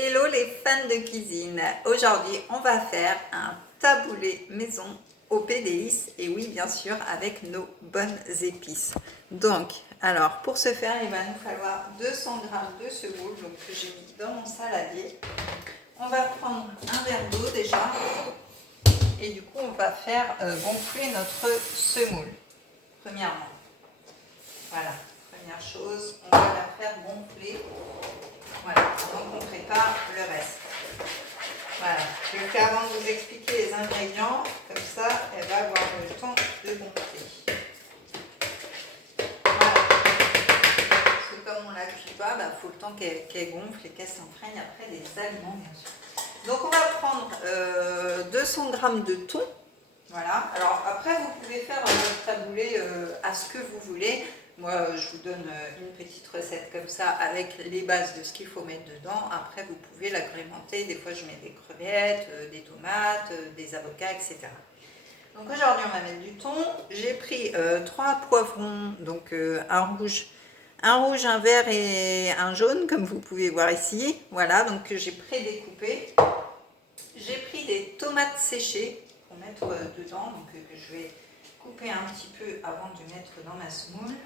Hello les fans de cuisine. Aujourd'hui, on va faire un taboulé maison au PDIS et oui, bien sûr, avec nos bonnes épices. Donc, alors, pour ce faire, il va nous falloir 200 g de semoule, donc que j'ai mis dans mon saladier. On va prendre un verre d'eau déjà et du coup, on va faire gonfler notre semoule. Premièrement, voilà, première chose, on va la faire gonfler. Voilà, donc on prépare le reste. Voilà, je le fais avant de vous expliquer les ingrédients, comme ça elle va avoir le temps de gonfler. Voilà, parce que comme on ne la cuit pas, il faut le temps qu'elle gonfle et qu'elle s'imprègne après des aliments bien sûr. Donc on va prendre 200 g de thon. Voilà, alors après vous pouvez faire votre taboulé à ce que vous voulez. Moi je vous donne une petite recette comme ça avec les bases de ce qu'il faut mettre dedans. Après vous pouvez l'agrémenter, des fois je mets des crevettes, des tomates, des avocats, etc. Donc aujourd'hui on va mettre du thon. J'ai pris 3 poivrons, donc un rouge, un vert et un jaune comme vous pouvez voir ici. Voilà, donc j'ai prédécoupé. J'ai pris des tomates séchées pour mettre dedans, donc que je vais couper un petit peu avant de mettre dans ma semoule.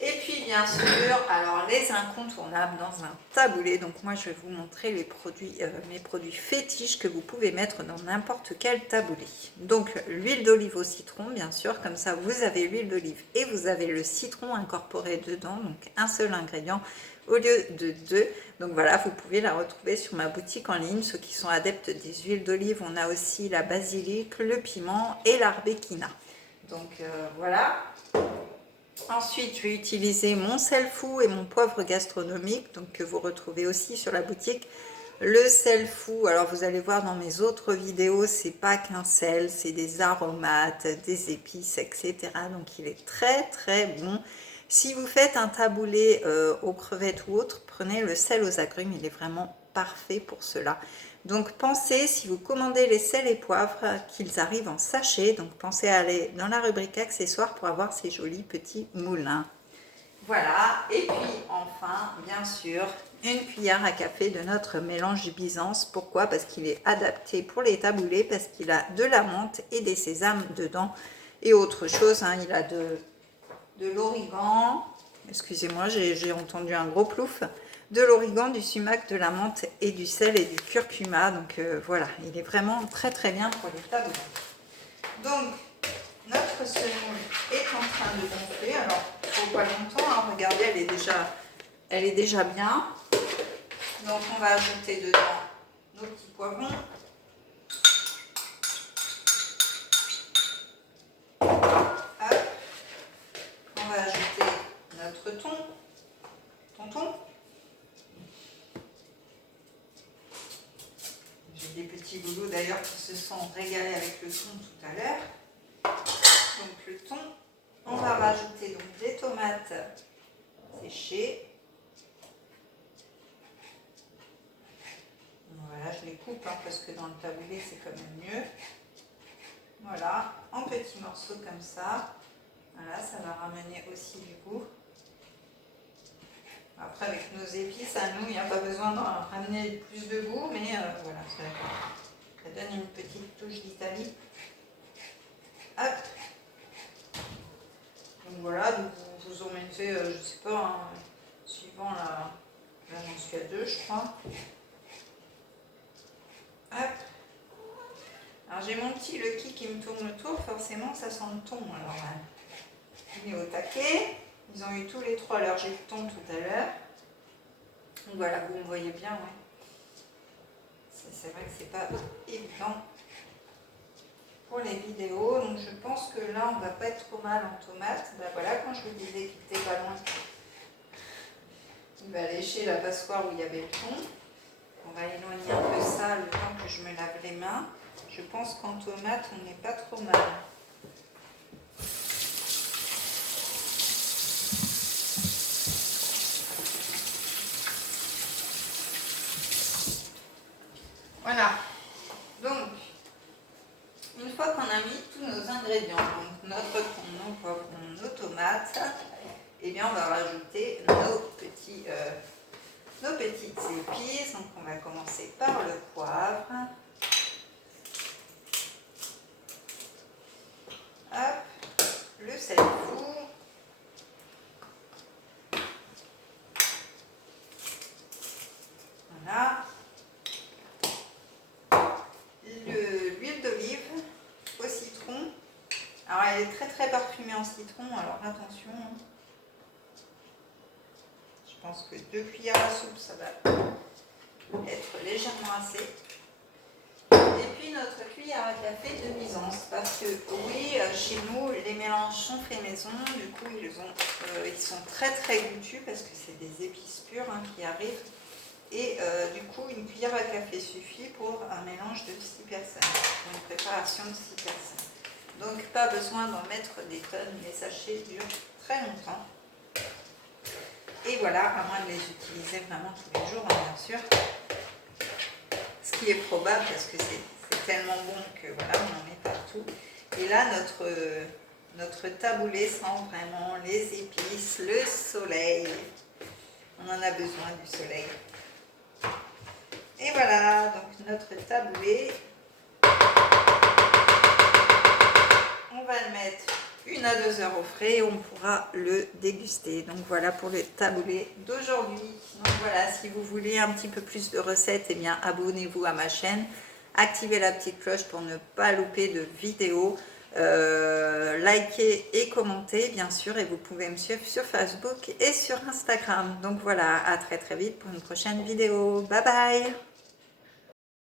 Et puis bien sûr, alors les incontournables dans un taboulé. Donc moi je vais vous montrer les produits, mes produits fétiches que vous pouvez mettre dans n'importe quel taboulé. Donc l'huile d'olive au citron, bien sûr, comme ça vous avez l'huile d'olive et vous avez le citron incorporé dedans, donc un seul ingrédient au lieu de 2. Donc voilà, vous pouvez la retrouver sur ma boutique en ligne. Ceux qui sont adeptes des huiles d'olive, on a aussi la basilic, le piment et l'arbéquina. Donc voilà. Ensuite, je vais utiliser mon sel fou et mon poivre gastronomique, donc que vous retrouvez aussi sur la boutique. Le sel fou, alors vous allez voir dans mes autres vidéos, c'est pas qu'un sel, c'est des aromates, des épices, etc. Donc il est très bon. Si vous faites un taboulé aux crevettes ou autre, prenez le sel aux agrumes, il est vraiment parfait pour cela. Donc pensez, si vous commandez les sels et poivres, qu'ils arrivent en sachet. Donc pensez à aller dans la rubrique accessoires pour avoir ces jolis petits moulins. Voilà, et puis enfin, bien sûr, une cuillère à café de notre mélange Byzance. Pourquoi? Parce qu'il est adapté pour les taboulés, parce qu'il a de la menthe et des sésames dedans. Et autre chose, hein, il a de l'origan, excusez-moi, j'ai entendu un gros plouf, de l'origan, du sumac, de la menthe et du sel et du curcuma. Donc voilà, il est vraiment très bien pour les taboulés. Donc notre semoule est en train de gonfler. Alors il ne faut pas longtemps, hein. Regardez, elle est déjà bien. Donc on va ajouter dedans nos petits poivrons. Hop. On va ajouter notre thon. J'ai des petits loulous d'ailleurs qui se sont régalés avec le thon tout à l'heure. Donc le thon, on va rajouter donc des tomates séchées. Voilà, je les coupe hein, parce que dans le taboulé c'est quand même mieux. Voilà, en petits morceaux comme ça. Voilà, ça va ramener aussi du goût. Après, avec nos épices, à nous, il n'y a pas besoin d'en ramener plus de goût, mais voilà, ça donne une petite touche d'Italie. Hop. Donc voilà, donc vous en mettez, je ne sais pas, hein, suivant là j'en suis à 2, je crois. Hop. Alors j'ai mon petit Lucky qui me tourne autour, forcément ça sent le thon. Alors il est au taquet. Ils ont eu tous les 3 leur jet de thon tout à l'heure. Donc voilà, vous me voyez bien, ouais. C'est vrai que c'est pas évident pour les vidéos. Donc je pense que là on va pas être trop mal en tomates. Ben voilà, quand je vous disais qu'il était pas loin, il va lécher la passoire où il y avait le thon. On va éloigner un peu ça le temps que je me lave les mains. Je pense qu'en tomates on n'est pas trop mal. Voilà, donc une fois qu'on a mis tous nos ingrédients, donc notre thon, nos poivrons, nos tomates, et bien on va rajouter nos petits nos petites épices. Donc on va commencer par le poivre. Hop, le sel fou. Voilà. L'huile d'olive au citron. Alors elle est très parfumée en citron, alors attention. Je pense que 2 cuillères à soupe, ça va être légèrement assez. Et puis notre cuillère à café de Byzance, parce que oui, chez nous, les mélanges sont faits maison, du coup ils sont très goûtus parce que c'est des épices pures qui arrivent. Et du coup, une cuillère à café suffit pour un mélange de 6 personnes, pour une préparation de 6 personnes. Donc pas besoin d'en mettre des tonnes, les sachets durent très longtemps. Et voilà, à moins de les utiliser vraiment tous les jours, bien sûr. Ce qui est probable parce que c'est tellement bon que voilà, on en met partout. Et là, notre taboulé sent vraiment les épices, le soleil. On en a besoin du soleil. Et voilà, donc notre taboulé. On va le mettre 1 à 2 heures au frais et on pourra le déguster. Donc voilà pour le taboulé d'aujourd'hui. Donc voilà, si vous voulez un petit peu plus de recettes, eh bien abonnez-vous à ma chaîne. Activez la petite cloche pour ne pas louper de vidéos. Likez et commentez bien sûr, et vous pouvez me suivre sur Facebook et sur Instagram. Donc voilà, à très vite pour une prochaine vidéo. Bye bye.